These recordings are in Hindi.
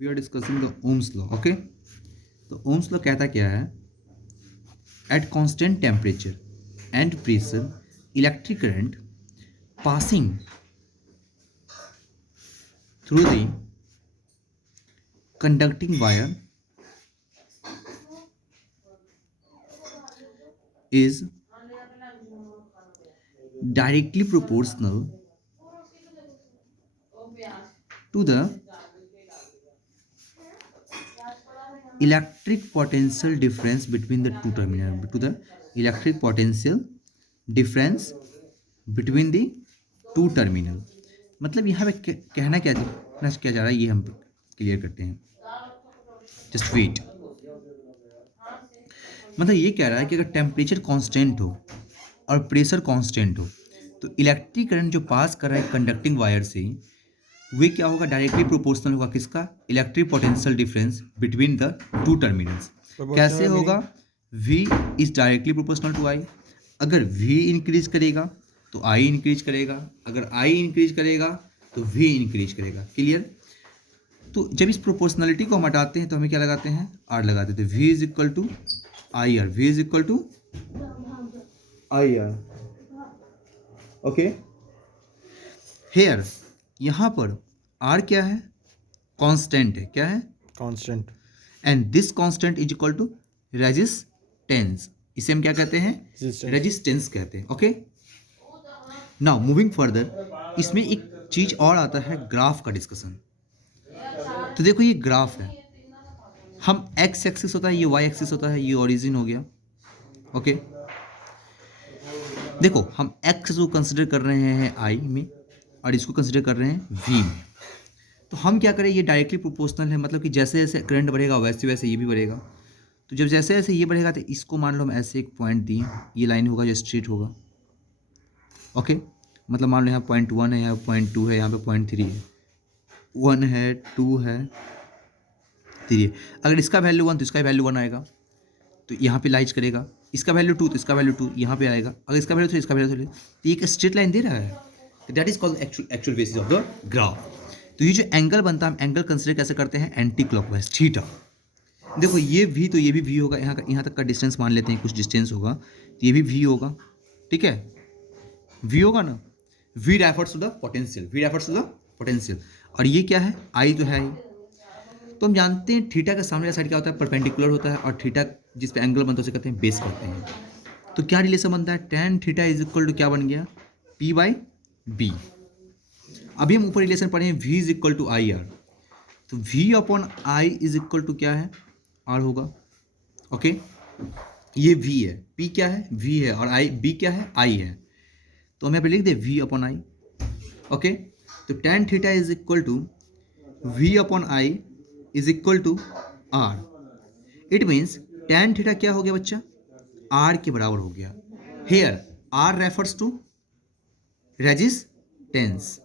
We are discussing the Ohm's law. Okay, तो ओम्स लॉ कहता क्या है? At constant temperature and pressure electric current passing through the conducting wire is directly proportional to the electric potential difference between the two terminal, to the electric potential difference between the two terminal. मतलब यहाँ पे कहना क्या जा रहा है ये हम क्लियर करते हैं. Just wait. मतलब ये कह रहा है कि अगर टेम्परेचर कांस्टेंट हो और प्रेशर कांस्टेंट हो तो इलेक्ट्रिक करंट जो पास कर रहा है कंडक्टिंग वायर से वे क्या होगा? डायरेक्टली प्रोपोर्शनल होगा किसका? Electric potential difference between the two terminals. कैसे होगा? V is directly proportional to I. अगर V इंक्रीज करेगा तो I इंक्रीज करेगा, अगर I इंक्रीज करेगा तो V इंक्रीज करेगा. क्लियर? तो जब इस प्रोपोर्शनलिटी को हम हटाते हैं तो हमें क्या लगाते हैं? R लगाते हैं. तो V is equal to I R, V is equal to I R. Okay, here यहाँ पर R क्या है? कांस्टेंट है. क्या है? Constant. And this constant is equal to resistance. इसे हम क्या कहते हैं? रेजिस्टेंस कहते हैं. ओके, नाउ मूविंग फर्दर, इसमें एक चीज और आता है, ग्राफ का डिस्कशन. तो देखो ये ग्राफ है, हम एक्स एक्सिस होता है, ये वाई एक्सिस होता है, ये ओरिजिन हो गया. ओके, देखो हम एक्स को कंसिडर कर रहे हैं आई में और इसको कंसिडर कर रहे हैं वी में. तो हम क्या करें? ये डायरेक्टली प्रोपोर्शनल है, मतलब कि जैसे जैसे करंट बढ़ेगा वैसे वैसे ये भी बढ़ेगा. तो जब जैसे जैसे ये बढ़ेगा तो इसको मान लो हम ऐसे एक पॉइंट दिए, ये लाइन होगा जो स्ट्रेट होगा. ओके, मतलब मान लो यहाँ 0.1 है, यहाँ 0.2 है, यहाँ पे 0.3 है, 1 है, 2 है, 3 है. अगर इसका वैल्यू 1 तो इसका वैल्यू 1 आएगा, तो यहाँ पे लाइज करेगा. इसका वैल्यू 2 तो इसका वैल्यू 2 यहाँ पे आएगा. अगर इसका वैल्यू 3 इसका वैल्यू 3. तो ये एक स्ट्रेट लाइन दे रहा है. That is called actual basis of the graph. तो ये जो एंगल बनता है हम एंगल कंसिडर कैसे करते हैं? Anti clockwise, theta. देखो ये भी तो ये भी वी होगा. यहाँ तक का डिस्टेंस मान लेते हैं, कुछ डिस्टेंस होगा तो ये भी वी होगा. ठीक है, वी होगा ना. V refers to the potential, V refers to the potential. और ये क्या है? आई तो है ही. तो हम जानते हैं थीटा का सामने का साइड क्या होता है? परपेंडिकुलर होता है. और थीटा जिस पे एंगल बनता है उसे कहते हैं बेस कहते हैं. तो क्या रिलेशन बनता है? Tan theta is equal to क्या बन गया? P by B. अभी हम ऊपर रिलेशन पढ़े हैं, V is equal to I R. तो V upon I is equal to क्या है? R होगा. ओके, ये V है, P क्या है? V है, और I B क्या है? I है. तो हम यहाँ पे लिख दे V अपॉन आई. ओके, तो tan theta is equal to V upon I is equal to R. It means tan theta क्या हो गया बच्चा? R के बराबर हो गया. Here R refers to resistance.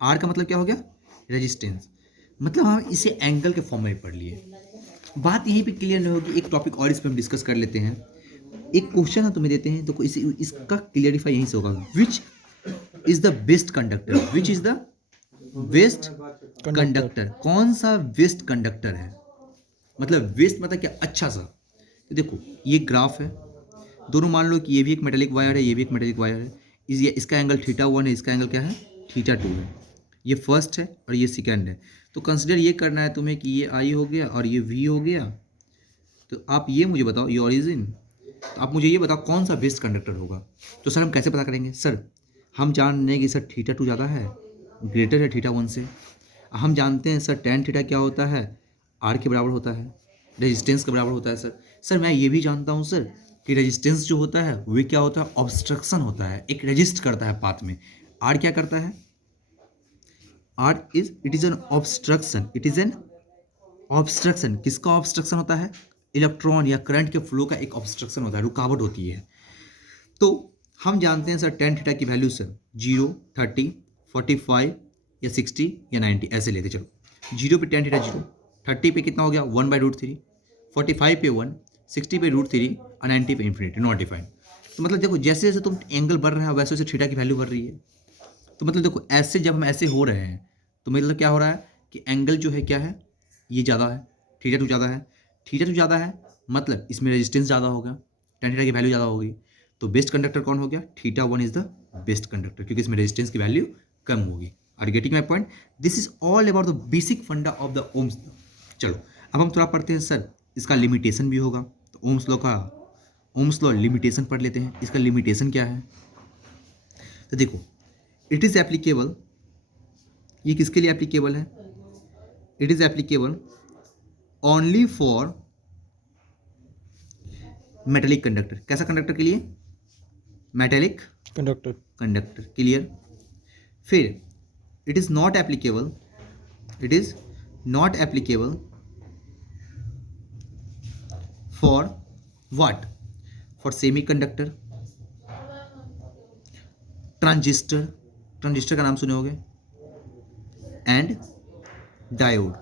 R का मतलब क्या हो गया? रेजिस्टेंस. मतलब हम इसे एंगल के फॉर्म में पढ़ लिए. बात यहीं पे क्लियर नहीं होगी, एक टॉपिक और इस पर हम डिस्कस कर लेते हैं. एक क्वेश्चन है तुम्हें देते हैं, तो इसका क्लियरिफाई यहीं से होगा. Which is the best conductor? Which is the best conductor? कौन सा बेस्ट कंडक्टर है? मतलब बेस्ट मतलब क्या? अच्छा सा. तो देखो ये ग्राफ है, दोनों मान लो कि ये भी एक मेटेलिक वायर है, ये भी एक मेटेलिक वायर है. इसका एंगल θ1 है, इसका एंगल क्या है? θ2 है. ये फर्स्ट है और ये सेकंड है. तो कंसिडर ये करना है तुम्हें कि ये I हो गया और ये V हो गया. तो आप ये मुझे बताओ, ये ओरिजिन. तो आप मुझे ये बताओ कौन सा बेस्ट कंडक्टर होगा. तो सर हम कैसे पता करेंगे? सर हम जान रहे हैं कि सर θ2 ज़्यादा है, ग्रेटर है θ1 से. हम जानते हैं सर टेन थीटा क्या होता है? R के बराबर होता है, रेजिस्टेंस के बराबर होता है. सर मैं ये भी जानता हूँ सर कि रेजिस्टेंस जो होता है वो क्या होता है? ऑब्स्ट्रक्शन होता है, एक रेजिस्ट करता है पाथ में. R क्या करता है? It is an obstruction. It is an obstruction. किसका ऑब्स्ट्रक्शन होता है? इलेक्ट्रॉन या करंट के फ्लो का एक ऑब्स्ट्रक्शन होता है, रुकावट होती है. तो हम जानते हैं सर टेन थीटा की वैल्यू सर 0, 30, 45 या 60 या 90 ऐसे लेते चलो. 0 पे टेन थीटा 0, 30 पे कितना हो गया? 1/√3, 45 पे 1, 60 पे √3 और 90 पे इन्फिनिटी, नॉट डिफाइंड. तो मतलब देखो जैसे जैसे तुम एंगल बढ़ रहा है वैसे वैसे थीटा की वैल्यू बढ़ रही है. तो मतलब देखो ऐसे जब हम ऐसे हो रहे हैं तो मतलब क्या हो रहा है कि एंगल जो है क्या है? ये ज़्यादा है, थीटा 2 ज़्यादा है, थीटा 2 ज़्यादा है मतलब इसमें रेजिस्टेंस ज़्यादा हो गया, tan थीटा की वैल्यू ज़्यादा होगी, तो बेस्ट कंडक्टर कौन हो गया, theta 1 is the best conductor क्योंकि इसमें रेजिस्टेंस की वैल्यू कम होगी। Are getting my point? This is all about the basic funda of the Ohm's law. चलो अब हम थोड़ा पढ़ते हैं सर इसका लिमिटेशन भी होगा, तो ओम्स लॉ लिमिटेशन पढ़ लेते हैं। इसका लिमिटेशन क्या है, तो देखो इट इज़ एप्लीकेबल, ये किसके लिए एप्लीकेबल है, it is applicable only for metallic conductor. कैसा कंडक्टर के लिए, मेटेलिक कंडक्टर, क्लियर। फिर it is not applicable, it is not applicable for what, for semi conductor, transistor, transistor का नाम सुने होंगे, एंड डायोड,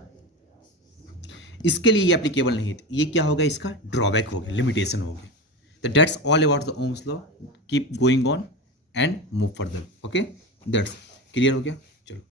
इसके लिए ये एप्लीकेबल नहीं है। ये क्या होगा, इसका ड्रॉबैक हो गया, लिमिटेशन हो गया। तो that's all about the Ohm's law, keep going on and move further. Okay, that's clear हो गया। चलो।